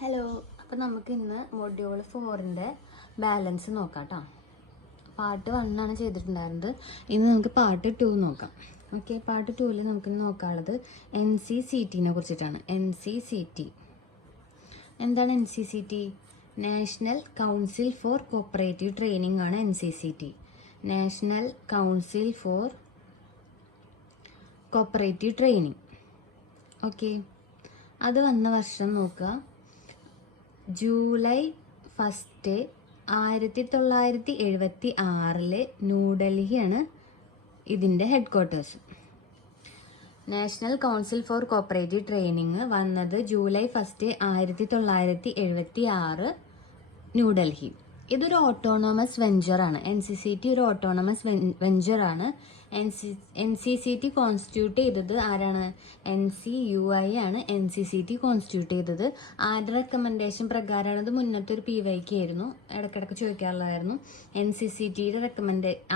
Hello, അപ്പോൾ നമുക്ക് ഇന്ന് മൊഡ്യൂൾ 4ൻ്റെ ബാലൻസ് നോക്കാം കേട്ടോ. പാർട്ട് 1 ആണ് ചെയ്തിട്ടുണ്ടായിരുന്നത്. ഇന്ന് നമുക്ക് പാർട്ട് 2 നോക്കാം. ഓക്കെ, പാർട്ട് 2ൽ നമുക്ക് നോക്കാനുള്ളത് NCCTനെ കുറിച്ചിട്ടാണ്. NCCT എന്താണ്? NCCT national council for cooperative training ആണ്. NCCT national council for cooperative training. Okay, അത് വന്ന വർഷം നോക്കുക. ജൂലൈ 1 1976 ന്യൂഡൽഹിയാണ് ഇതിൻ്റെ head quarters. National council for cooperative training വന്നത് ജൂലൈ 1 1976 ന്യൂഡൽഹി. ഇതൊരു ഓട്ടോണോമസ് വെഞ്ചറാണ്. NCCT ഒരു ഓട്ടോണോമസ് വെഞ്ചറാണ്. NCCT കോൺസ്റ്റിറ്റ്യൂട്ട് ചെയ്തത് ആരാണ്? NCUI ആണ് NCCT കോൺസ്റ്റിറ്റ്യൂട്ട് ചെയ്തത്. ആരുടെ റെക്കമെൻഡേഷൻ പ്രകാരമാണ്? ഇത് മുന്നത്തെ ഒരു PYK ആയിരുന്നു, ഇടയ്ക്കിടയ്ക്ക് ചോദിക്കാറുള്ളതായിരുന്നു. NCCTയുടെ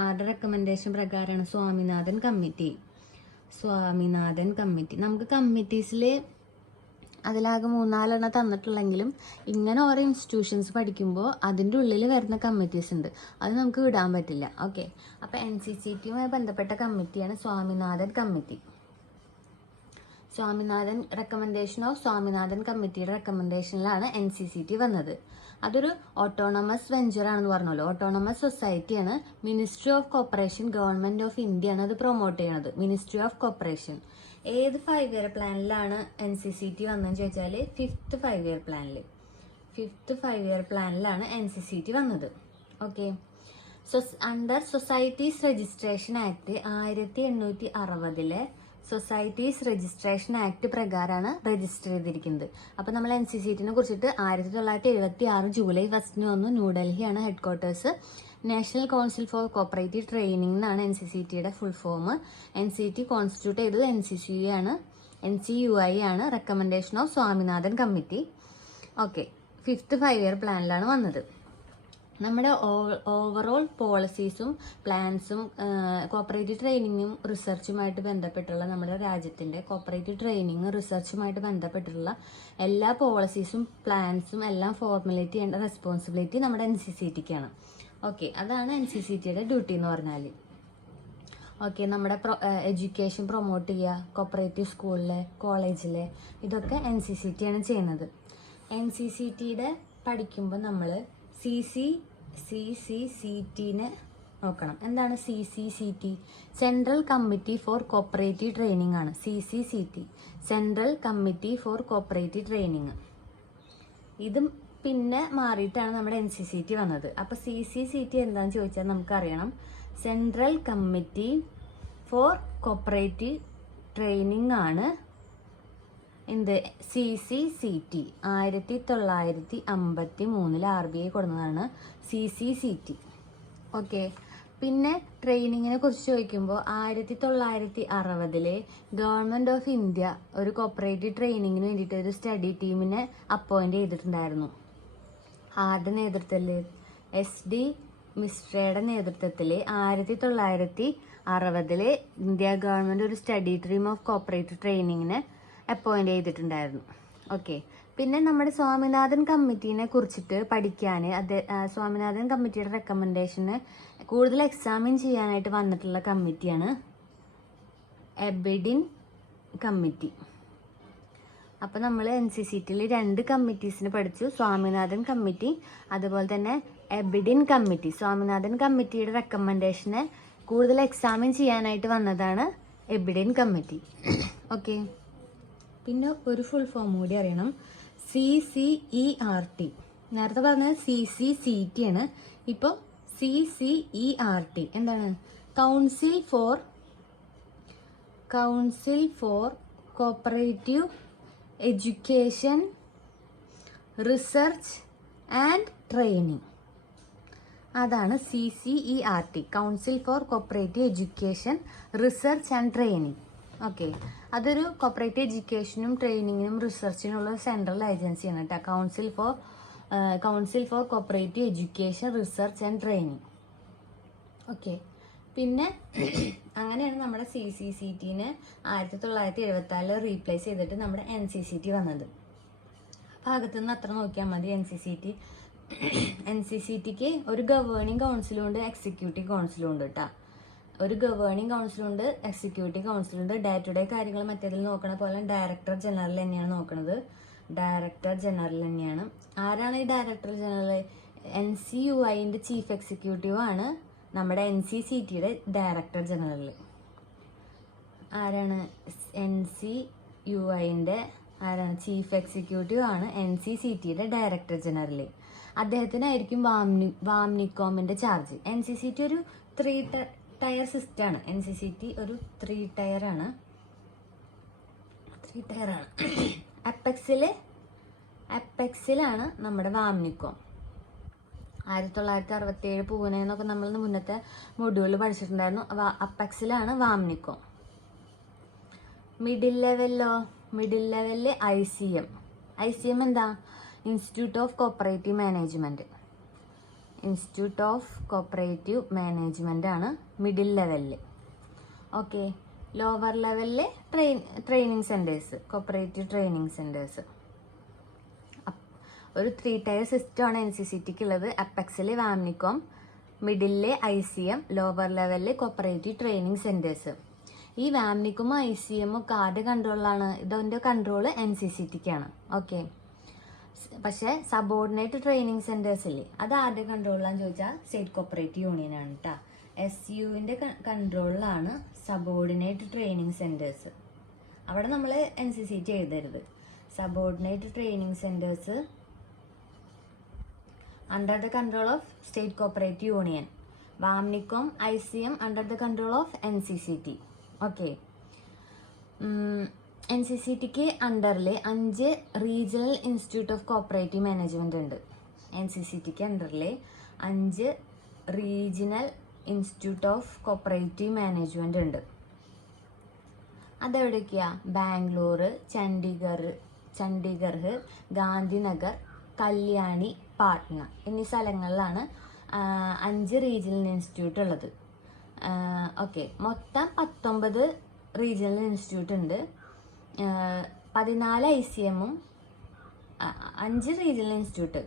ആരുടെ റെക്കമെൻഡേഷൻ പ്രകാരമാണ്? സ്വാമിനാഥൻ കമ്മിറ്റി. നമുക്ക് കമ്മിറ്റീസിൽ അതിലാകെ 3-4 തന്നിട്ടുള്ളെങ്കിലും ഇങ്ങനെ ഓരോ ഇൻസ്റ്റിറ്റ്യൂഷൻസ് പഠിക്കുമ്പോൾ അതിൻ്റെ ഉള്ളിൽ വരുന്ന കമ്മിറ്റീസ് ഉണ്ട്, അത് നമുക്ക് വിടാൻ പറ്റില്ല. ഓക്കെ, അപ്പോൾ NCCTയുമായി ബന്ധപ്പെട്ട കമ്മിറ്റിയാണ് സ്വാമിനാഥൻ കമ്മിറ്റി. സ്വാമിനാഥൻ കമ്മിറ്റിയുടെ റെക്കമെൻഡേഷനിലാണ് NCCT വന്നത്. അതൊരു ഓട്ടോണമസ് വെഞ്ചറാണെന്ന് പറഞ്ഞല്ലോ. ഓട്ടോണമസ് സൊസൈറ്റിയാണ്. Ministry of corporation, government of India ആണ് അത് പ്രൊമോട്ട് ചെയ്യണത്. Ministry of corporation. ഏത് 5 ഇയർ പ്ലാനിലാണ് NCCT വന്നതെന്ന് ചോദിച്ചാൽ 5th 5 ഇയർ പ്ലാനിൽ. 5th 5 ഇയർ പ്ലാനിലാണ് NCCT വന്നത്. Okay, under societies registration act 1860 societies registration act പ്രകാരമാണ് രജിസ്റ്റർ ചെയ്തിരിക്കുന്നത്. അപ്പോൾ നമ്മൾ NCCTനെ കുറിച്ചിട്ട് 1976 ജൂലൈ 1 വന്നു. ന്യൂഡൽഹിയാണ് headquarters. National council for cooperative training എന്നാണ് NCCTയുടെ ഫുൾ ഫോം. NCCT കോൺസ്റ്റിറ്റ്യൂട്ട് ചെയ്തത് NCUI ആണ്. Recommendation of Swaminathan committee. Okay, 5th 5 year പ്ലാനിലാണ് വന്നത്. നമ്മുടെ ഓവറോൾ പോളിസീസും പ്ലാൻസും കോപ്പറേറ്റീവ് ട്രെയിനിങ്ങും റിസർച്ചുമായിട്ട് ബന്ധപ്പെട്ടുള്ള നമ്മുടെ രാജ്യത്തിൻ്റെ കോപ്പറേറ്റീവ് ട്രെയിനിങ് റിസർച്ചുമായിട്ട് ബന്ധപ്പെട്ടുള്ള എല്ലാ പോളിസീസും പ്ലാൻസും എല്ലാം ഫോർമുലേറ്റ് ചെയ്യേണ്ട റെസ്പോൺസിബിലിറ്റി നമ്മുടെ NCCTക്കാണ്. ഓക്കെ, അതാണ് NCCTയുടെ ഡ്യൂട്ടി എന്ന് പറഞ്ഞാൽ. ഓക്കെ, നമ്മുടെ എഡ്യൂക്കേഷൻ പ്രൊമോട്ട് ചെയ്യുക, കോപ്പറേറ്റീവ് സ്കൂളിലെ കോളേജിലെ, ഇതൊക്കെ NCCT ആണ് ചെയ്യുന്നത്. NCCTയുടെ പഠിക്കുമ്പോൾ നമ്മൾ CCCTനെ നോക്കണം. എന്താണ് CCCT? Central committee for cooperative training ആണ്. CCCT central committee for cooperative training. ഇതും പിന്നെ മാറിയിട്ടാണ് നമ്മുടെ NCCT വന്നത്. അപ്പോൾ CCCT എന്താണെന്ന് ചോദിച്ചാൽ നമുക്കറിയണം. Central committee for cooperative training ആണ് എന്ത്? CCCT. 1953 RBI കൊടുന്നതാണ് CCCT. ഓക്കെ, പിന്നെ ട്രെയിനിങ്ങിനെ കുറിച്ച് ചോദിക്കുമ്പോൾ 1960 ഗവൺമെൻറ് ഓഫ് ഇന്ത്യ ഒരു കോപ്പറേറ്റീവ് ട്രെയിനിങ്ങിന് വേണ്ടിയിട്ട് ഒരു സ്റ്റഡി ടീമിനെ അപ്പോയിന്റ് ചെയ്തിട്ടുണ്ടായിരുന്നു. ആരുടെ നേതൃത്വത്തിൽ? SD മിശ്രയുടെ നേതൃത്വത്തിൽ 1960 ഇന്ത്യ ഗവൺമെൻറ് ഒരു സ്റ്റഡി ടീം ഓഫ് കോപ്പറേറ്റീവ് ട്രെയിനിങ്ങിനെ അപ്പോയിന്റ് ചെയ്തിട്ടുണ്ടായിരുന്നു. ഓക്കെ, പിന്നെ നമ്മുടെ സ്വാമിനാഥൻ കമ്മിറ്റീനെ കുറിച്ചിട്ട് പഠിക്കാൻ സ്വാമിനാഥൻ കമ്മിറ്റിയുടെ റെക്കമെൻഡേഷന് കൂടുതൽ എക്സാമിൻ ചെയ്യാനായിട്ട് വന്നിട്ടുള്ള കമ്മിറ്റിയാണ് എബിഡിൻ കമ്മിറ്റി. അപ്പോൾ നമ്മൾ NCCTയിൽ 2 കമ്മിറ്റീസിന് പഠിച്ചു. സ്വാമിനാഥൻ കമ്മിറ്റി, അതുപോലെ തന്നെ എബിഡിൻ കമ്മിറ്റി. സ്വാമിനാഥൻ കമ്മിറ്റിയുടെ റെക്കമെൻഡേഷനെ കൂടുതൽ എക്സാമിൻ ചെയ്യാനായിട്ട് വന്നതാണ് എബിഡിൻ കമ്മിറ്റി. ഓക്കെ, പിന്നെ ഒരു ഫുൾ ഫോം കൂടി അറിയണം. CCERT. നേരത്തെ പറഞ്ഞത് CCCT ആണ്. ഇപ്പോൾ CCERT എന്താണ്? Council for cooperative education research and training. അതാണ് CCERT, council for cooperative education research and training. Okay, അതൊരു കോപ്പറേറ്റീവ് എഡ്യൂക്കേഷനും ട്രെയിനിങ്ങിനും റിസർച്ചിനുള്ള സെൻട്രൽ ഏജൻസിയാണ് കേട്ടോ. Council for cooperative education research and training. Okay, പിന്നെ അങ്ങനെയാണ് നമ്മുടെ CCCTനെ 1974 റീപ്ലേസ് ചെയ്തിട്ട് നമ്മുടെ NCCT വന്നത്. ഭാഗത്തു നിന്ന് അത്ര നോക്കിയാൽ മതി. എൻ സി സി ടിക്ക് ഒരു ഗവേണിംഗ് കൗൺസിലും ഉണ്ട്, എക്സിക്യൂട്ടീവ് കൗൺസിലും ഉണ്ട് കേട്ടോ. ഒരു ഗവേണിംഗ് കൗൺസിലുണ്ട്, എക്സിക്യൂട്ടീവ് കൗൺസിലുണ്ട്. ഡേ ടു ഡേ കാര്യങ്ങൾ മറ്റേതിൽ നോക്കണ പോലെ ഡയറക്ടർ ജനറൽ തന്നെയാണ് നോക്കുന്നത്. ഡയറക്ടർ ജനറൽ തന്നെയാണ്. ആരാണ് ഈ ഡയറക്ടർ ജനറൽ? NCUIന്റെ ചീഫ് എക്സിക്യൂട്ടീവ് ആണ് നമ്മുടെ NCCTയുടെ ഡയറക്ടർ ജനറൽ. ആരാണ്? NCUIന്റെ ആരാണ്? ചീഫ് എക്സിക്യൂട്ടീവ് ആണ് NCCTയുടെ ഡയറക്ടർ ജനറൽ. അദ്ദേഹത്തിനായിരിക്കും വാംനിക്കോമിന്റെ ചാർജ്. NCCT ഒരു 3 ടയർ സിസ്റ്റം ആണ്. NCCT ഒരു 3 ടയർ ആണ്. അപ്പെക്സിലാണ് നമ്മുടെ വാംനിക്കോം. 1967 പൂനെ എന്നൊക്കെ നമ്മൾ മുന്നത്തെ മൊഡ്യൂളിൽ പഠിച്ചിട്ടുണ്ടായിരുന്നു. അപ്പെക്സിലാണ് വാംനിക്കോം. മിഡിൽ ലെവലില് ICM എന്താ? ഇൻസ്റ്റിറ്റ്യൂട്ട് ഓഫ് കോപ്പറേറ്റീവ് മാനേജ്മെന്റ് ആണ് മിഡിൽ ലെവലില്. ഓക്കെ. ലോവർ ലെവലില് training centres, cooperative training centres. ഒരു 3 ടയർ സിസ്റ്റം ആണ് NCCTക്ക് ഉള്ളത്. അപ്പെക്സില് വാംനിക്കോം, മിഡിലെ ICM, ലോവർ ലെവലില് കോപ്പറേറ്റീവ് ട്രെയിനിങ് സെന്റേഴ്സ്. ഈ വാംനിക്കോം ICM ഒക്കെ ആരുടെ കൺട്രോളിലാണ്? ഇതിന്റെ കൺട്രോള് NCCTക്കാണ്. ഓക്കെ. പക്ഷെ സബോർഡിനേറ്റ് ട്രെയിനിങ് സെന്റേഴ്സ് ഇല്ലേ, അത് ആരുടെ കൺട്രോളിലാന്ന് ചോദിച്ചാൽ സ്റ്റേറ്റ് കോപ്പറേറ്റീവ് യൂണിയൻ ആണ് കേട്ടോ. SUവിന്റെ കൺട്രോളിലാണ് സബോർഡിനേറ്റ് ട്രെയിനിങ് സെന്റേഴ്സ്. അവിടെ നമ്മൾ NCCT എഴുതരുത്. Subordinate training centres under the control of State Cooperative Union. VAMNICOM ICM under the control of NCCT. Okay. NCCTക്ക് അണ്ടറിൽ 5 regional institute of cooperative management ഉണ്ട്. NCCTക്ക് അണ്ടറിൽ 5 regional institute of cooperative management ഉണ്ട്. അതെവിടേക്കാ? ബാംഗ്ലൂർ, ചണ്ഡീഗഡ്, ഗാന്ധിനഗർ, കല്യാണി, പാട്ന എന്നീ സ്ഥലങ്ങളിലാണ് 5 റീജിയണൽ ഇൻസ്റ്റിറ്റ്യൂട്ട് ഉള്ളത്. ഓക്കെ. മൊത്തം 19 റീജിയണൽ ഇൻസ്റ്റിറ്റ്യൂട്ട് ഉണ്ട്. 14 ICMഉം 5 റീജിയണൽ ഇൻസ്റ്റിറ്റ്യൂട്ട്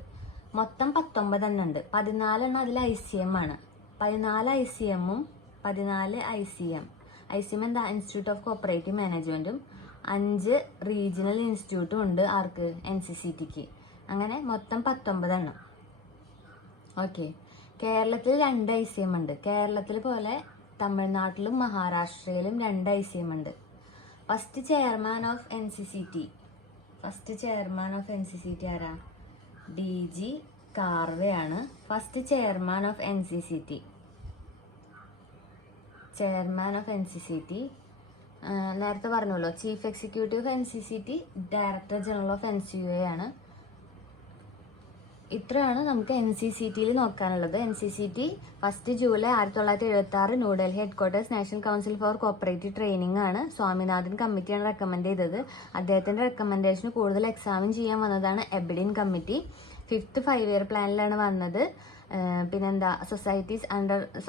മൊത്തം 19 എണ്ണം ഉണ്ട്. 14 എണ്ണം അതിൽ ICM ആണ്. 14 ICM എന്താ? ഇൻസ്റ്റിറ്റ്യൂട്ട് ഓഫ് കോപ്പറേറ്റീവ് മാനേജ്മെന്റും 5 റീജിയണൽ ഇൻസ്റ്റിറ്റ്യൂട്ടും ഉണ്ട്. ആർക്ക്? NCCTക്ക്. അങ്ങനെ മൊത്തം 19 എണ്ണം. ഓക്കെ. കേരളത്തിൽ 2 ICM ഉണ്ട്. കേരളത്തിൽ പോലെ തമിഴ്നാട്ടിലും മഹാരാഷ്ട്രയിലും 2 ICM ഉണ്ട്. ഫസ്റ്റ് ചെയർമാൻ ഓഫ് NCCT ആരാ? DG കാർവെയാണ് ഫസ്റ്റ് ചെയർമാൻ ഓഫ് NCCT. നേരത്തെ പറഞ്ഞല്ലോ, chief executive NCCT, director general of NCUA ആണ്. ഇത്രയാണ് നമുക്ക് NCCTയിൽ നോക്കാനുള്ളത്. NCCT first July 1976 New Delhi headquarters national council for cooperative training ആണ്. സ്വാമിനാഥൻ കമ്മിറ്റിയാണ് റെക്കമെൻഡ് ചെയ്തത്. അദ്ദേഹത്തിന്റെ റെക്കമെൻഡേഷന് കൂടുതൽ എക്സാമിൻ ചെയ്യാൻ വന്നതാണ് എബിഡിൻ കമ്മിറ്റി. 5th 5-year പ്ലാനിലാണ് വന്നത്. പിന്നെന്താ?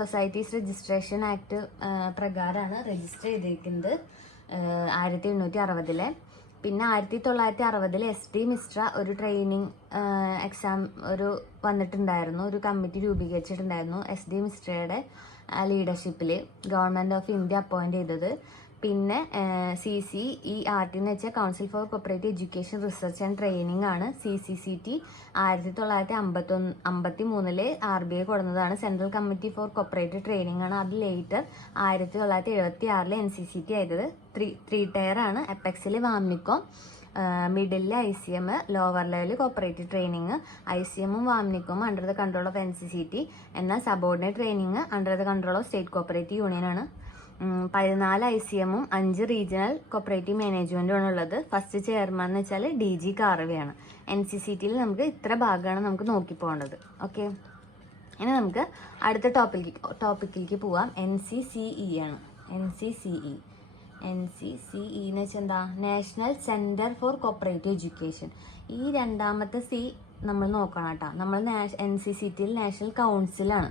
സൊസൈറ്റീസ് രജിസ്ട്രേഷൻ ആക്ട് പ്രകാരമാണ് രജിസ്റ്റർ ചെയ്തിരിക്കുന്നത് 1860. പിന്നെ 1960 SD മിശ്ര ഒരു ട്രെയിനിങ് എക്സാം വന്നിട്ടുണ്ടായിരുന്നു. ഒരു കമ്മിറ്റി രൂപീകരിച്ചിട്ടുണ്ടായിരുന്നു SD മിശ്രയുടെ ലീഡർഷിപ്പിൽ ഗവൺമെന്റ് ഓഫ് ഇന്ത്യ അപ്പോയിന്റ് ചെയ്തത്. പിന്നെ CCERT എന്ന് വെച്ചാൽ council for cooperative education research and training ആണ്. CCCT 1953 RBI കൊടുന്നതാണ്. Central committee for cooperative training ആണ്. അത് ലേറ്റർ 1976 NCCT ആയത്. 3 ടയർ ആണ്. അപ്പെക്സിൽ വാംനിക്കോം, മിഡിലെ ICM, ലോവർ ലെവലിൽ കോപ്പറേറ്റീവ് ട്രെയിനിങ്. ICMഉം വാംനിക്കോമും under the control of NCCT. എന്നാൽ subordinate training under the control of state cooperative union ആണ്. 14 ICMഉം 5 റീജിയണൽ കോപ്പറേറ്റീവ് മാനേജ്മെന്റും ആണ് ഉള്ളത്. ഫസ്റ്റ് ചെയർമാൻ എന്ന് വെച്ചാൽ DG കാർവെയാണ്. NCCTയിൽ നമുക്ക് ഇത്ര ഭാഗമാണ് നമുക്ക് നോക്കി പോകേണ്ടത്. ഓക്കെ. ഇനി നമുക്ക് അടുത്ത ടോപ്പിക്കിലേക്ക് പോവാം. NCCE ആണ്. NCCE എന്ന് വെച്ചാൽ എന്താ? National centre for cooperative education. ഈ രണ്ടാമത്തെ C നമ്മൾ നോക്കണം കേട്ടോ. നമ്മൾ NCCTയിൽ നാഷണൽ കൗൺസിലാണ്.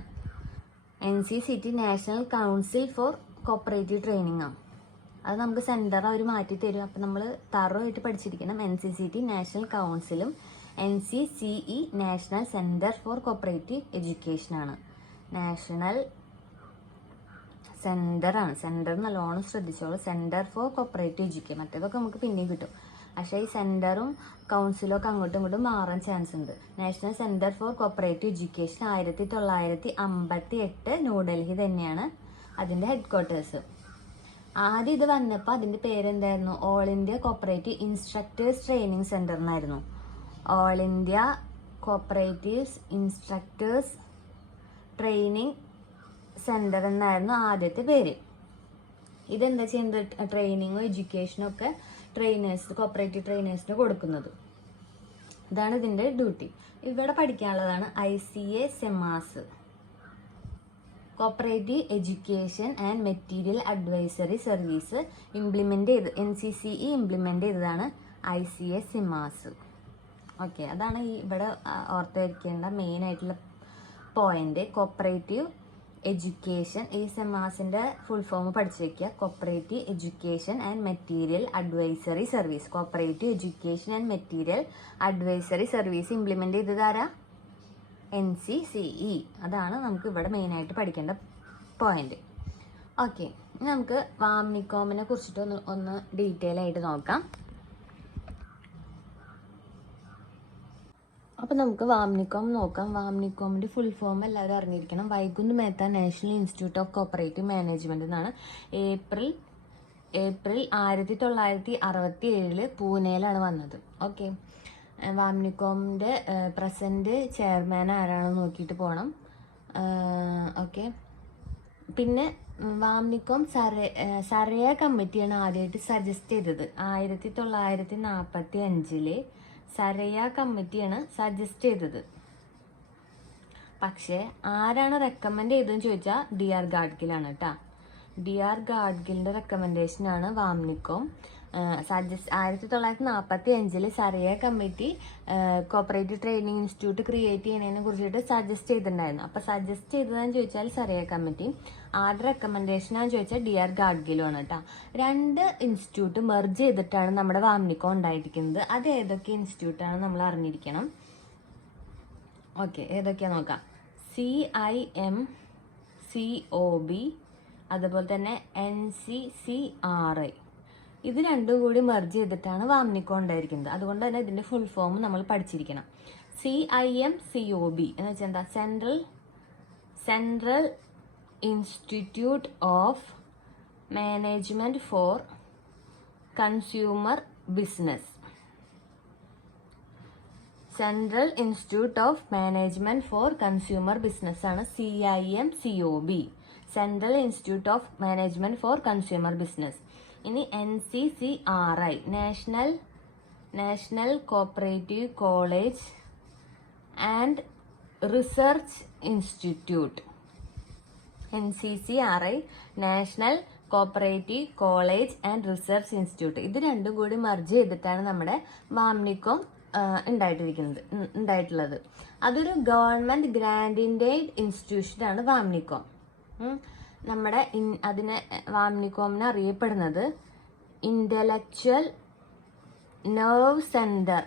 NCCT national council for cooperative training ആണ്. അത് നമുക്ക് സെൻറ്റർ അവർ മാറ്റി തരും. അപ്പം നമ്മൾ തറവായിട്ട് പഠിച്ചിരിക്കണം. NCCT നാഷണൽ കൗൺസിലും NCCE national centre for cooperative എഡ്യൂക്കേഷനാണ്. നാഷണൽ സെൻറ്ററാണ്. സെൻറ്റർ നല്ലോണം ശ്രദ്ധിച്ചോളൂ. Centre for cooperative education. മറ്റേതൊക്കെ നമുക്ക് പിന്നെയും കിട്ടും. പക്ഷേ ഈ സെൻറ്ററും കൗൺസിലും ഒക്കെ അങ്ങോട്ടും ഇങ്ങോട്ടും മാറാൻ ചാൻസ് ഉണ്ട്. National centre for cooperative education 1958 New Delhi തന്നെയാണ് അതിൻ്റെ ഹെഡ് ക്വാർട്ടേഴ്സ്. ആദ്യം ഇത് വന്നപ്പോൾ അതിൻ്റെ പേരെന്തായിരുന്നു? All India cooperative instructors training centre എന്നായിരുന്നു. All India cooperatives instructors training centre എന്നായിരുന്നു ആദ്യത്തെ പേര്. ഇതെന്താ ചെയ്യുന്നത്? ട്രെയിനിങ്ങും എഡ്യൂക്കേഷനും ഒക്കെ കോപ്പറേറ്റീവ് ട്രെയിനേഴ്സിന് കൊടുക്കുന്നത്. ഇതാണ് ഇതിൻ്റെ ഡ്യൂട്ടി. ഇവിടെ പഠിക്കാനുള്ളതാണ് ICA SEMAS, cooperative education and material advisory service. Implement ചെയ്ത് NCCE ഇംപ്ലിമെൻ്റ് ചെയ്തതാണ് ICA SEMAS. ഓക്കെ, അതാണ് ഇവിടെ ഓർത്തിരിക്കേണ്ട മെയിൻ ആയിട്ടുള്ള പോയിന്റ്. കോപ്പറേറ്റീവ് എഡ്യൂക്കേഷൻ, ഈ സെമാസിൻ്റെ ഫുൾ ഫോം പഠിച്ചു വയ്ക്കുക. Cooperative education and material advisory service. Cooperative education and material advisory service implement ചെയ്തത് ആരാ? NCCE. അതാണ് നമുക്ക് ഇവിടെ മെയിനായിട്ട് പഠിക്കേണ്ട പോയിന്റ്. ഓക്കെ, ഇനി നമുക്ക് വാംനികോമിനെ കുറിച്ചിട്ട് ഒന്ന് ഡീറ്റെയിൽ ആയിട്ട് നോക്കാം. അപ്പോൾ നമുക്ക് വാംനികോം നോക്കാം. വാംനികോമിൻ്റെ ഫുൾ ഫോം എല്ലാവരും അറിഞ്ഞിരിക്കണം. Vaikunth Mehta national institute of cooperative management എന്നാണ്. ഏപ്രിൽ 1967 പൂനെയിലാണ് വന്നത്. ഓക്കെ, വാംനികോമിൻ്റെ പ്രസൻറ്റ് ചെയർമാൻ ആരാണെന്ന് നോക്കിയിട്ട് പോകണം. ഓക്കെ, പിന്നെ വാംനികോം സരയ കമ്മിറ്റിയാണ് ആദ്യമായിട്ട് സജസ്റ്റ് ചെയ്തത്. 1945 സരയ കമ്മിറ്റിയാണ് സജസ്റ്റ് ചെയ്തത്. പക്ഷേ ആരാണ് റെക്കമെൻഡ് ചെയ്തതെന്ന് ചോദിച്ചാൽ DR ഗാഡ്ഗിലാണ് കേട്ടോ. DR ഗാഡ്ഗിലിൻ്റെ റെക്കമെൻഡേഷനാണ് VAMNICOM 1945 Saraiya committee cooperative training institute create ചെയ്യുന്നതിനെ കുറിച്ചിട്ട് സജസ്റ്റ് ചെയ്തിട്ടുണ്ടായിരുന്നു. അപ്പോൾ സജസ്റ്റ് ചെയ്തതെന്ന് ചോദിച്ചാൽ സരയ കമ്മിറ്റി, ആരുടെ റെക്കമെൻഡേഷനാന്ന് ചോദിച്ചാൽ DR ഗാഡ്ഗിലുമാണ് കേട്ടോ. 2 ഇൻസ്റ്റിറ്റ്യൂട്ട് മെർജ് ചെയ്തിട്ടാണ് നമ്മുടെ വാംനികോം ഉണ്ടായിരിക്കുന്നത്. അത് ഏതൊക്കെ ഇൻസ്റ്റിറ്റ്യൂട്ടാണ് നമ്മൾ അറിഞ്ഞിരിക്കണം. ഓക്കെ, ഏതൊക്കെയാണെന്ന് നോക്കാം. CIMCOB, അതുപോലെ തന്നെ NCCRI. ഇത് രണ്ടും കൂടി മെർജ് ചെയ്തിട്ടാണ് വാംനികോം ഉണ്ടായിരിക്കുന്നത്. അതുകൊണ്ട് തന്നെ ഇതിൻ്റെ ഫുൾ ഫോം നമ്മൾ പഠിച്ചിരിക്കണം. CIMCOB എന്ന് വെച്ചാൽ എന്താ? Central institute of management four consumer business. Central institute of management four consumer business ആണ് CIMCOB, central institute of management four consumer business. ഇനി NCCRI, national cooperative college and research institute. NCCRI national cooperative college and research institute. ഇത് രണ്ടും കൂടി merge ചെയ്തിട്ടാണ് നമ്മുടെ വാംനികോം ഉണ്ടായിട്ടുള്ളത്. അതൊരു government ഗ്രാൻഡിൻ്റെ ഇൻസ്റ്റിറ്റ്യൂഷനാണ് വാംനികോം. നമ്മുടെ വാംനികോമിനെ അറിയപ്പെടുന്നത് ഇന്റലക്ച്വൽ നെർവ് സെൻറ്റർ.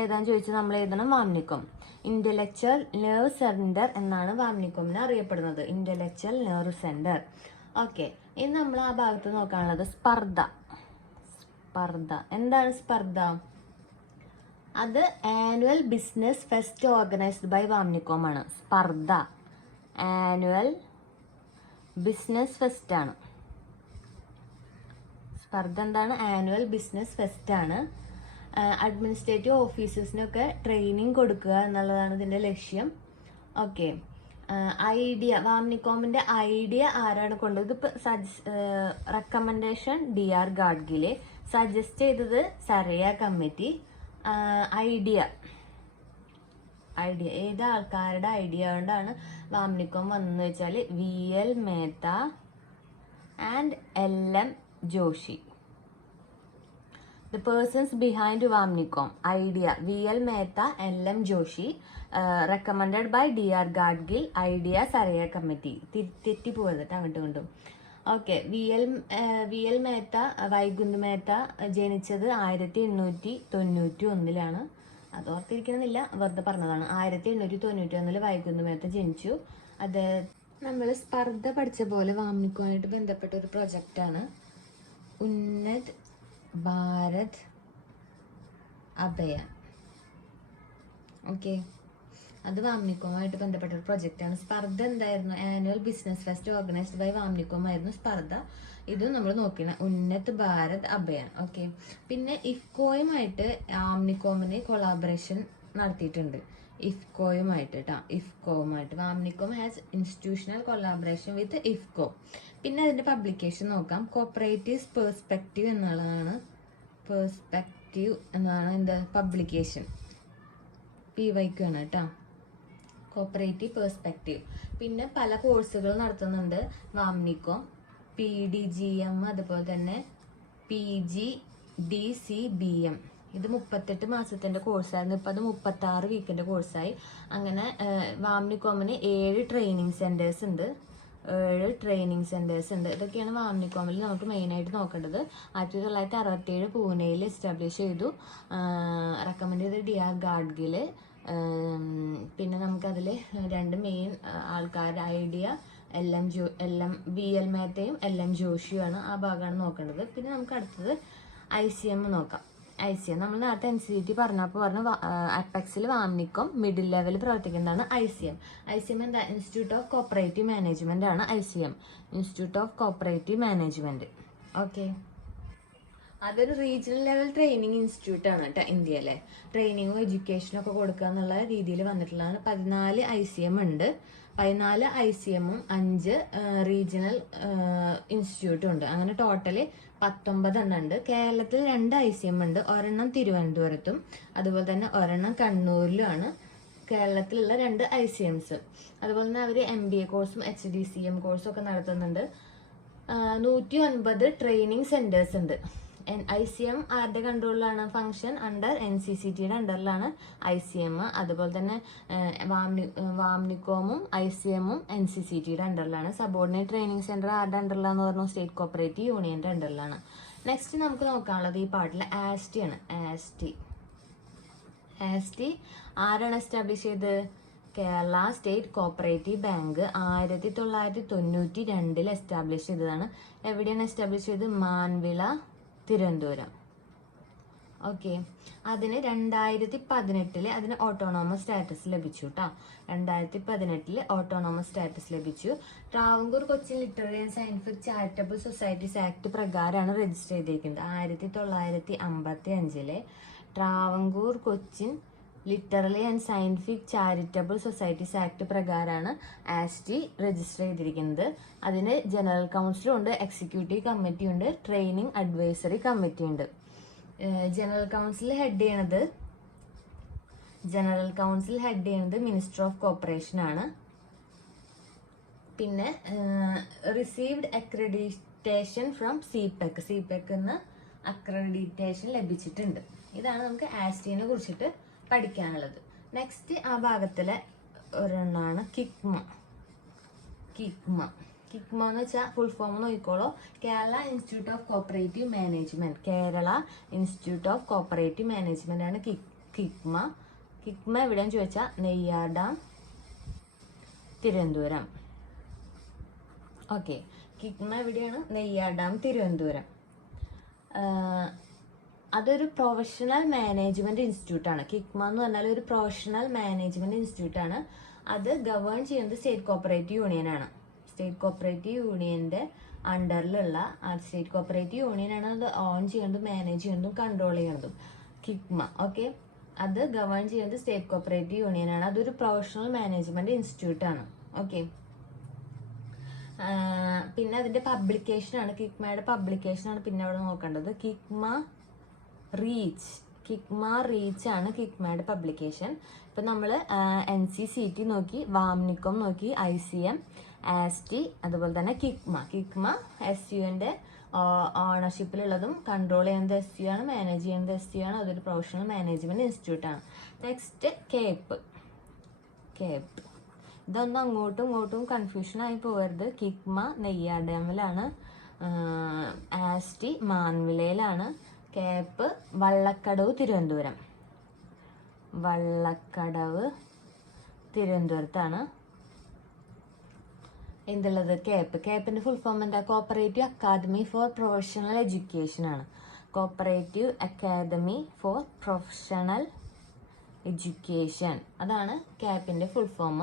ഏതാന്ന് ചോദിച്ചാൽ നമ്മൾ എഴുതണം വാംനികോം. ഇന്റലക്ച്വൽ നെർവ് സെൻറ്റർ എന്നാണ് വാംനികോമിനെ അറിയപ്പെടുന്നത്. Intellectual nerve centre. ഓക്കെ, ഇനി നമ്മൾ ആ ഭാഗത്ത് നോക്കാനുള്ളത് സ്പർദ്ധ. എന്താണ് സ്പർദ്ധ? അത് annual business fest organised by VAMNICOM ആണ്. സ്പർദ്ധ ആനുവൽ ബിസിനസ് ഫെസ്റ്റ് ആണ്. സ്പർദ്ധ എന്താണ്? ആനുവൽ ബിസിനസ് ഫെസ്റ്റ് ആണ്. അഡ്മിനിസ്ട്രേറ്റീവ് ഓഫീസേഴ്സിനൊക്കെ ട്രെയിനിങ് കൊടുക്കുക എന്നുള്ളതാണ് ഇതിൻ്റെ ലക്ഷ്യം. ഓക്കെ, വാംനികോമിൻ്റെ ഐഡിയ ആരാണ് കൊണ്ടത്? ഇതിപ്പോൾ റെക്കമെൻഡേഷൻ DR ഗാഡ്ഗിലെ, സജസ്റ്റ് ചെയ്തത് സരയ കമ്മിറ്റി. ഐഡിയ ഏത് ആൾക്കാരുടെ ഐഡിയ കൊണ്ടാണ് വാംനികോം വന്നതെന്ന് വെച്ചാൽ VL Mehta and LM Joshi. The persons behind Vamnicom idea VL Mehta, LM Joshi, recommended by DR Gadgil, idea Saraya committee. തെറ്റി പോയത് അങ്ങോട്ടും ഇങ്ങോട്ടും. Okay. V L Mehta, Vaikunth Mehta ജനിച്ചത് 1891 അത് ഓർത്തിരിക്കണമെന്നില്ല, വെറുതെ പറഞ്ഞതാണ്. 1891 വൈകുന്ത് മേത്ത ജനിച്ചു. അത് നമ്മൾ സ്പർദ്ധ പഠിച്ച പോലെ വാംനികോമായിട്ട് ബന്ധപ്പെട്ട ഒരു പ്രൊജക്റ്റാണ് ഉന്നത് ഭാരത് അഭയാൻ. ഓക്കെ, അത് വാംനികോമായിട്ട് ബന്ധപ്പെട്ട ഒരു പ്രൊജക്റ്റാണ്. സ്പർദ്ധ എന്തായിരുന്നു? Annual business fest organised by VAMNICOM ആയിരുന്നു സ്പർദ്ധ. ഇതും നമ്മൾ നോക്കണം, ഉന്നത് ഭാരത് അഭയാൻ. ഓക്കെ, പിന്നെ ഇഫ്കോയുമായിട്ട് വാംനികോമിന് കൊളാബറേഷൻ നടത്തിയിട്ടുണ്ട്. ഇഫ്കോയുമായിട്ട് ഇഫ്കോയുമായിട്ട് VAMNICOM has institutional collaboration with IFFCO. പിന്നെ അതിന്റെ പബ്ലിക്കേഷൻ നോക്കാം. കോപ്പറേറ്റീവ് പെർസ്പെക്റ്റീവ് എന്നുള്ളതാണ് എന്ത് പബ്ലിക്കേഷൻ. PYQ ആണ് കേട്ടോ, കോപ്പറേറ്റീവ് പെർസ്പെക്റ്റീവ്. പിന്നെ പല കോഴ്സുകൾ നടത്തുന്നുണ്ട് വാംനികോം. PDGM, അതുപോലെ തന്നെ PGDCBM. ഇത് 38 മാസത്തിന്റെ കോഴ്സായിരുന്നു. ഇപ്പം അത് 36 വീക്കിന്റെ കോഴ്സായി. അങ്ങനെ വാംനികോമിന് 7 ട്രെയിനിങ് സെന്റേഴ്സ് ഉണ്ട്. ഇതൊക്കെയാണ് വാംനികോമിൽ നമുക്ക് മെയിനായിട്ട് നോക്കേണ്ടത്. 1967 പൂനെയിൽ എസ്റ്റാബ്ലിഷ് ചെയ്തു. റെക്കമെൻഡ് ചെയ്ത് DR ഗാഡ്ഗിൽ. പിന്നെ നമുക്കതിൽ 2 മെയിൻ ആൾക്കാർ, ഐഡിയ VL മേത്തയും LM ജോഷിയുമാണ്. ആ ഭാഗമാണ് നോക്കേണ്ടത്. പിന്നെ നമുക്ക് അടുത്തത് ICM നോക്കാം. ICM നമ്മൾ നേരത്തെ NCERT പറഞ്ഞപ്പോൾ പറഞ്ഞു അപ്പെക്സിൽ വാംനികോം മിഡിൽ ലെവലിൽ പ്രവർത്തിക്കുന്നതാണ് ICM. എന്താ? ഇൻസ്റ്റിറ്റ്യൂട്ട് ഓഫ് കോപ്പറേറ്റീവ് മാനേജ്മെന്റ് ആണ് ICM, institute of cooperative management. Okay, അതൊരു റീജിയണൽ ലെവൽ ട്രെയിനിങ് ഇൻസ്റ്റിറ്റ്യൂട്ട് ആണ് കേട്ടോ ഇന്ത്യയിലെ. ട്രെയിനിങ്ങും എഡ്യൂക്കേഷനും ഒക്കെ കൊടുക്കുക എന്നുള്ള രീതിയിൽ വന്നിട്ടുള്ളതാണ്. 14 ICM ഉണ്ട്. 14 ICM-ഉം 5 റീജിയണൽ ഇൻസ്റ്റിറ്റ്യൂട്ടും ഉണ്ട്. അങ്ങനെ ടോട്ടല് 19 എണ്ണം ഉണ്ട്. കേരളത്തിൽ 2 ICM ഉണ്ട്. ഒരെണ്ണം തിരുവനന്തപുരത്തും അതുപോലെ തന്നെ ഒരെണ്ണം കണ്ണൂരിലുമാണ് കേരളത്തിലുള്ള 2 ICMs. അതുപോലെ തന്നെ അവർ MBA കോഴ്സും HDCM കോഴ്സും ഒക്കെ നടത്തുന്നുണ്ട്. 109 ട്രെയിനിങ് സെന്റേഴ്സ് ഉണ്ട്. ICM ആരുടെ കൺട്രോളിലാണ്? ഫംഗ്ഷൻ അണ്ടർ NCCTയുടെ അണ്ടറിലാണ് ICM. അതുപോലെ തന്നെ വാംനികോമും ICM-ഉം NCCTയുടെ അണ്ടറിലാണ്. സബോർഡിനേറ്റ് ട്രെയിനിങ് സെന്റർ ആരുടെ അണ്ടറിലാന്ന് പറഞ്ഞു? സ്റ്റേറ്റ് കോപ്പറേറ്റീവ് യൂണിയന്റെ അണ്ടറിലാണ്. നെക്സ്റ്റ് നമുക്ക് നോക്കാനുള്ളത് ഈ പാർട്ടിൽ ASTI ആണ്. ASTI ആരാണ് എസ്റ്റാബ്ലിഷ് ചെയ്തത്? Kerala state cooperative bank 1992 establish ചെയ്തതാണ്. എവിടെയാണ് എസ്റ്റാബ്ലിഷ് ചെയ്തത്? മാൻവിള, തിരുവനന്തപുരം. ഓക്കെ, അതിന് 2018 അതിന് ഓട്ടോണോമസ് സ്റ്റാറ്റസ് ലഭിച്ചു കേട്ടോ. 2018 ഓട്ടോണോമസ് സ്റ്റാറ്റസ് ലഭിച്ചു. Travancore Cochin literary and scientific charitable societies act പ്രകാരമാണ് രജിസ്റ്റർ ചെയ്തിരിക്കുന്നത്. 1955 Travancore Cochin literary and scientific charitable societies act പ്രകാരമാണ് ASTI രജിസ്റ്റർ ചെയ്തിരിക്കുന്നത്. അതിന് ജനറൽ കൗൺസിലും ഉണ്ട്, എക്സിക്യൂട്ടീവ് കമ്മിറ്റി ഉണ്ട്, ട്രെയിനിങ് അഡ്വൈസറി കമ്മിറ്റി ഉണ്ട്. ജനറൽ കൗൺസിൽ ഹെഡ് ചെയ്യണത് മിനിസ്റ്റർ ഓഫ് കോർപ്പറേഷൻ ആണ്. പിന്നെ റിസീവ്ഡ് അക്രഡിറ്റേഷൻ ഫ്രം CPEC എന്ന് അക്രഡിറ്റേഷൻ ലഭിച്ചിട്ടുണ്ട്. ഇതാണ് നമുക്ക് ASTIനെ കുറിച്ചിട്ട് പഠിക്കാനുള്ളത്. നെക്സ്റ്റ് ആ ഭാഗത്തിലെ ഒരെണ്ണമാണ് കിക്മ എന്ന് വെച്ചാൽ ഫുൾ ഫോം നോക്കിക്കോളൂ. Kerala institute of cooperative management ആണ് കിക്മ. എവിടെയാന്ന് ചോദിച്ചാൽ നെയ്യാർ ഡാം, തിരുവനന്തപുരം. ഓക്കെ, കിക്മ എവിടെയാണ്? നെയ്യാർ ഡാം, തിരുവനന്തപുരം. അതൊരു പ്രൊഫഷണൽ മാനേജ്മെന്റ് ഇൻസ്റ്റിറ്റ്യൂട്ട് ആണ്. കിക്മ എന്ന് പറഞ്ഞാൽ ഒരു പ്രൊഫഷണൽ മാനേജ്മെന്റ് ഇൻസ്റ്റിറ്റ്യൂട്ട് ആണ്. അത് ഗവേൺ ചെയ്യുന്നത് സ്റ്റേറ്റ് കോപ്പറേറ്റീവ് യൂണിയൻ ആണ്. സ്റ്റേറ്റ് കോപ്പറേറ്റീവ് യൂണിയന്റെ അണ്ടറിലുള്ള സ്റ്റേറ്റ് കോപ്പറേറ്റീവ് യൂണിയനാണ് അത് ഓൺ ചെയ്യുന്നതും മാനേജ് ചെയ്യുന്നതും കൺട്രോൾ ചെയ്യുന്നതും. കിക്മ ഓക്കെ, അത് ഗവേൺ ചെയ്യുന്നത് സ്റ്റേറ്റ് കോപ്പറേറ്റീവ് യൂണിയൻ ആണ്. അതൊരു പ്രൊഫഷണൽ മാനേജ്മെന്റ് ഇൻസ്റ്റിറ്റ്യൂട്ട് ആണ്. ഓക്കെ, പിന്നെ അതിന്റെ പബ്ലിക്കേഷൻ ആണ്, കിക്മയുടെ പബ്ലിക്കേഷൻ ആണ് പിന്നെ അവിടെ നോക്കേണ്ടത്. കിക്മ റീച്ച് ആണ് കിക്മയുടെ പബ്ലിക്കേഷൻ. ഇപ്പൊ നമ്മള് NCCT നോക്കി, വാംനികോം നോക്കി, ICM, ASTI, അതുപോലെ തന്നെ കിക്മ SUന്റെ ഓണർഷിപ്പിലുള്ളതും കൺട്രോൾ ചെയ്യുന്നത് SU ആണ്, മാനേജ് ചെയ്യുന്നത് SU ആണ്. അതൊരു പ്രൊഫഷണൽ മാനേജ്മെന്റ് ഇൻസ്റ്റിറ്റ്യൂട്ട് ആണ്. നെക്സ്റ്റ് കേപ്പ് ഇതൊന്നും അങ്ങോട്ടും ഇങ്ങോട്ടും കൺഫ്യൂഷൻ ആയി പോകരുത്. കിക്മ നെയ്യാഡാമിലാണ്, ആസ്റ്റി മാൻവിലയിലാണ്, കേപ്പ് വള്ളക്കടവ് തിരുവനന്തപുരം, വള്ളക്കടവ് തിരുവനന്തപുരത്താണ് എന്തുള്ളത് കേപ്പ്. കേപ്പിന്റെ ഫുൾ ഫോം എന്താ? Cooperative academy for professional education ആണ്. Cooperative academy for professional education, അതാണ് ക്യാപ്പിന്റെ ഫുൾ ഫോം.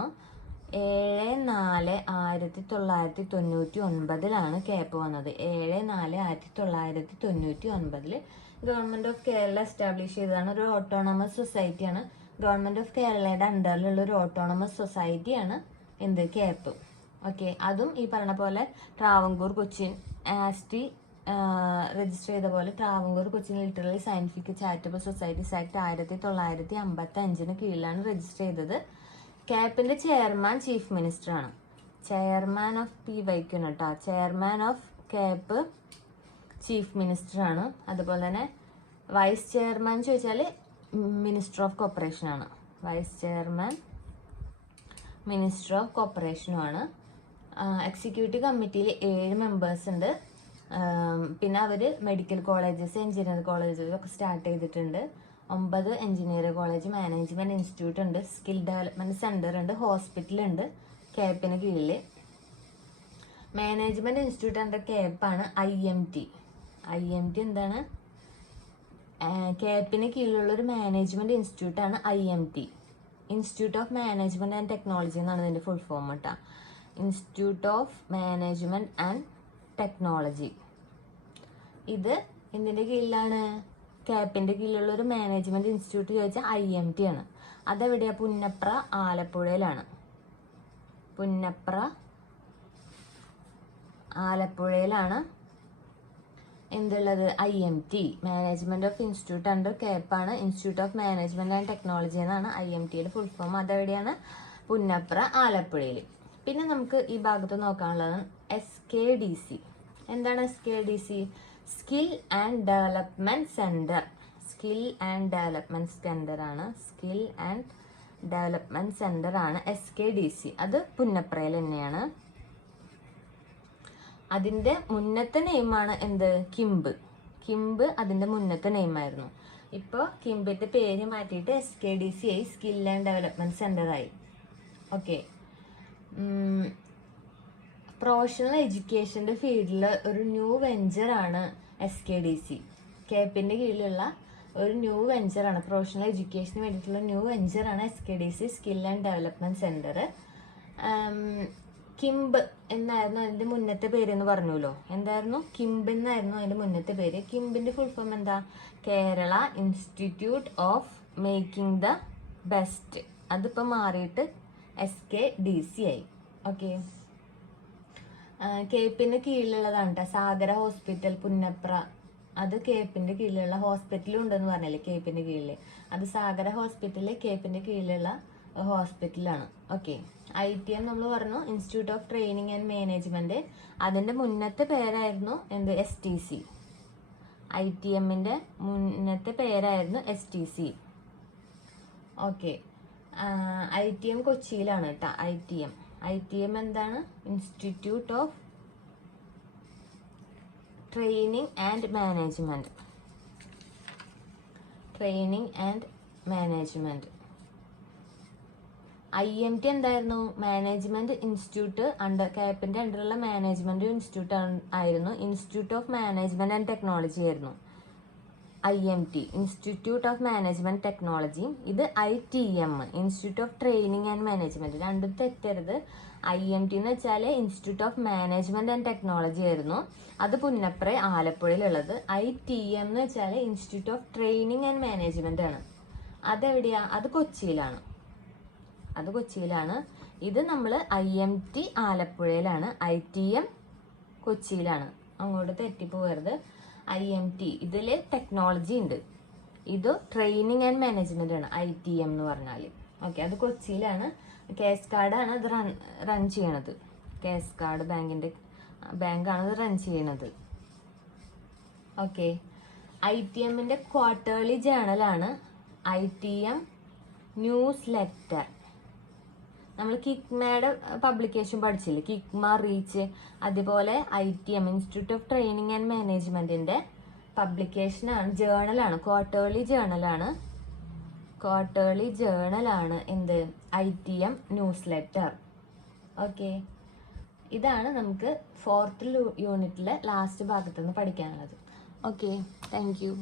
7/4/1999 ക്യാപ്പ് വന്നത്. 7/4/1999 ഗവൺമെന്റ് ഓഫ് കേരള എസ്റ്റാബ്ലിഷ് ചെയ്തതാണ്. ഒരു ഓട്ടോണമസ് സൊസൈറ്റിയാണ്. ഗവൺമെന്റ് ഓഫ് കേരളയുടെ അണ്ടറിലുള്ള ഒരു ഓട്ടോണമസ് സൊസൈറ്റിയാണ് എന്ത് ക്യാപ്പ്. ഓക്കെ, അതും ഈ പറഞ്ഞ പോലെ ട്രാവൻകൂർ കൊച്ചിൻ ആസ്റ്റി രജിസ്റ്റർ ചെയ്ത പോലെ Travancore Cochin literary scientific charitable societies act 1955 കീഴിലാണ് രജിസ്റ്റർ ചെയ്തത്. ക്യാപ്പിന്റെ ചെയർമാൻ ചീഫ് മിനിസ്റ്റർ ആണ്. ചെയർമാൻ ഓഫ് PY കേട്ടോ. Chairman of CAPE chief minister ആണ്. അതുപോലെ തന്നെ വൈസ് ചെയർമാൻ ചോദിച്ചാൽ മിനിസ്റ്റർ ഓഫ് കോർപ്പറേഷൻ ആണ്. വൈസ് ചെയർമാൻ മിനിസ്റ്റർ ഓഫ് കോർപ്പറേഷനുമാണ്. എക്സിക്യൂട്ടീവ് കമ്മിറ്റിയിൽ 7 മെമ്പേഴ്സ് ഉണ്ട്. പിന്നെ അവർ മെഡിക്കൽ കോളേജസ്, എഞ്ചിനീയറിംഗ് കോളേജസ് ഒക്കെ സ്റ്റാർട്ട് ചെയ്തിട്ടുണ്ട്. 9 എഞ്ചിനീയറിംഗ് കോളേജ്, മാനേജ്മെന്റ് ഇൻസ്റ്റിറ്റ്യൂട്ട് ഉണ്ട്, സ്കിൽ ഡെവലപ്മെന്റ് സെന്റർ ഉണ്ട്, ഹോസ്പിറ്റൽ ഉണ്ട് ക്യാപ്പിന് കീഴിൽ. മാനേജ്മെന്റ് ഇൻസ്റ്റിറ്റ്യൂട്ട് അണ്ടർ ക്യാപ്പാണ് IMT. IMT എന്താണ്? ക്യാപ്പിന് കീഴിലുള്ള ഒരു മാനേജ്മെന്റ് ഇൻസ്റ്റിറ്റ്യൂട്ട് ആണ് IMT, institute of management and technology എന്നാണ് ഇതിന്റെ ഫുൾ ഫോം കേട്ടോ. Institute of management and technology. ഇത് എന്തിന്റെ കീഴിലാണ്? ക്യാപ്പിന്റെ കീഴിലുള്ള ഒരു മാനേജ്മെന്റ് ഇൻസ്റ്റിറ്റ്യൂട്ട് ചോദിച്ചാൽ IMT ആണ്. അതെവിടെയാ? പുന്നപ്ര ആലപ്പുഴയിലാണ്. പുന്നപ്ര ആലപ്പുഴയിലാണ് എന്തുള്ളത്? IMT, management of institute under ക്യാപ്പാണ്. Institute of management and technology എന്നാണ് IMTയുടെ ഫുൾ ഫോം. അതെവിടെയാണ്? പുന്നപ്ര ആലപ്പുഴയിൽ. പിന്നെ നമുക്ക് ഈ ഭാഗത്ത് നോക്കാനുള്ളത് SKDC. എന്താണ് SKDC? Skill and development centre. Skill and development centre ആണ്. സ്കിൽ ആൻഡ് ഡെവലപ്മെന്റ് സെന്റർ ആണ് SKDC. അത് പുന്നപ്രയിൽ തന്നെയാണ്. അതിന്റെ മുന്നത്തെ നെയിമാണ് എന്ത്? കിംബ്. കിംബ് അതിന്റെ മുന്നത്തെ നെയിമായിരുന്നു. ഇപ്പോൾ കിംബിന്റെ പേര് മാറ്റിയിട്ട് SKDC ആയി, സ്കിൽ ആൻഡ് ഡെവലപ്മെന്റ് സെന്റർ ആയി. ഓക്കെ, പ്രൊഫഷണൽ എഡ്യൂക്കേഷന്റെ ഫീൽഡിൽ ഒരു ന്യൂ വെഞ്ചർ ആണ് SKDC. കേപ്പിന്റെ കീഴിലുള്ള ഒരു ന്യൂ വെഞ്ചർ ആണ്. പ്രൊഫഷണൽ എഡ്യൂക്കേഷന് വേണ്ടിയിട്ടുള്ള ന്യൂ വെഞ്ചർ ആണ് SKDC, skill and development centre. KIMB എന്നായിരുന്നു അതിന്റെ മുന്നത്തെ പേര് എന്ന് പറഞ്ഞല്ലോ. എന്തായിരുന്നു? കിംബ് എന്നായിരുന്നു അതിന്റെ മുന്നത്തെ പേര്. കിംബിന്റെ ഫുൾ ഫോം എന്താ? Kerala institute of making the best. അതിപ്പോ മാറിയിട്ട് SKDC ആയി. ഓക്കെ, കേപ്പിന്റെ കീഴിലുള്ളതാണ് കേട്ടോ സാഗര ഹോസ്പിറ്റൽ പുന്നപ്ര. അത് കേപ്പിന്റെ കീഴിലുള്ള ഹോസ്പിറ്റലും ഉണ്ടെന്ന് പറഞ്ഞല്ലേ കേപ്പിന്റെ കീഴില്. അത് സാഗര ഹോസ്പിറ്റല് കേപ്പിന്റെ കീഴിലുള്ള ഹോസ്പിറ്റലാണ്. ഓക്കെ, ITM നമ്മൾ പറഞ്ഞു, institute of training and management. അതിന്റെ മുന്നത്തെ പേരായിരുന്നു എന്ത്? STC. ITMന്റെ മുന്നത്തെ പേരായിരുന്നു STC. ഓക്കെ, ITM കൊച്ചിയിലാണ് കേട്ടോ. ITM എന്താണ്? Institute of training and management. Training and management. IMT എന്തായിരുന്നു? മാനേജ്മെന്റ് ഇൻസ്റ്റിറ്റ്യൂട്ട് അണ്ടർ ക്യാപ്പിന്റെ അണ്ടറുള്ള മാനേജ്മെന്റ് ഇൻസ്റ്റിറ്റ്യൂട്ട് ആയിരുന്നു. Institute of management and technology ആയിരുന്നു IMT, institute of management technology. ഇത് ITM, institute of training and management. രണ്ടും തെറ്റരുത്. IMT എന്ന് വെച്ചാൽ institute of management and technology ആയിരുന്നു. അത് പുന്നപ്ര ആലപ്പുഴയിലുള്ളത്. ITM എന്ന് വെച്ചാൽ institute of training and management ആണ്. അതെവിടെയാ? അത് കൊച്ചിയിലാണ്. ഇത് നമ്മൾ IMT ആലപ്പുഴയിലാണ്, ITM കൊച്ചിയിലാണ്. അങ്ങോട്ട് തെറ്റിപ്പോകരുത്. IMT ഇതില് ടെക്നോളജി ഉണ്ട്, ഇത് ട്രെയിനിങ് ആൻഡ് മാനേജ്മെന്റ് ആണ് ITM എന്ന് പറഞ്ഞാൽ. ഓക്കെ, അത് കൊച്ചിയിലാണ്. കേസ്കാർഡ് ആണ് ഇത് റൺ ചെയ്യണത്. കേസ്കാർഡ് ബാങ്കാണ് ഇത് റൺ ചെയ്യണത്. ഓക്കെ, ITMന്റെ ക്വാർട്ടർലി ജേണലാണ് ITM ന്യൂസ് ലെറ്റർ. നമ്മൾ കിക്മയുടെ പബ്ലിക്കേഷൻ പഠിച്ചില്ലേ, കിക്മ, റീച്ച്, അതുപോലെ ITM institute of training and മാനേജ്മെന്റിന്റെ പബ്ലിക്കേഷനാണ്, ജേണലാണ്, ക്വാർട്ടേർലി ജേണലാണ് എന്ത് ITM ന്യൂസ് ലെറ്റർ. ഓക്കെ, ഇതാണ് നമുക്ക് 4th യൂണിറ്റിലെ ലാസ്റ്റ് ഭാഗത്തുനിന്ന് പഠിക്കാനുള്ളത്. Okay, thank you.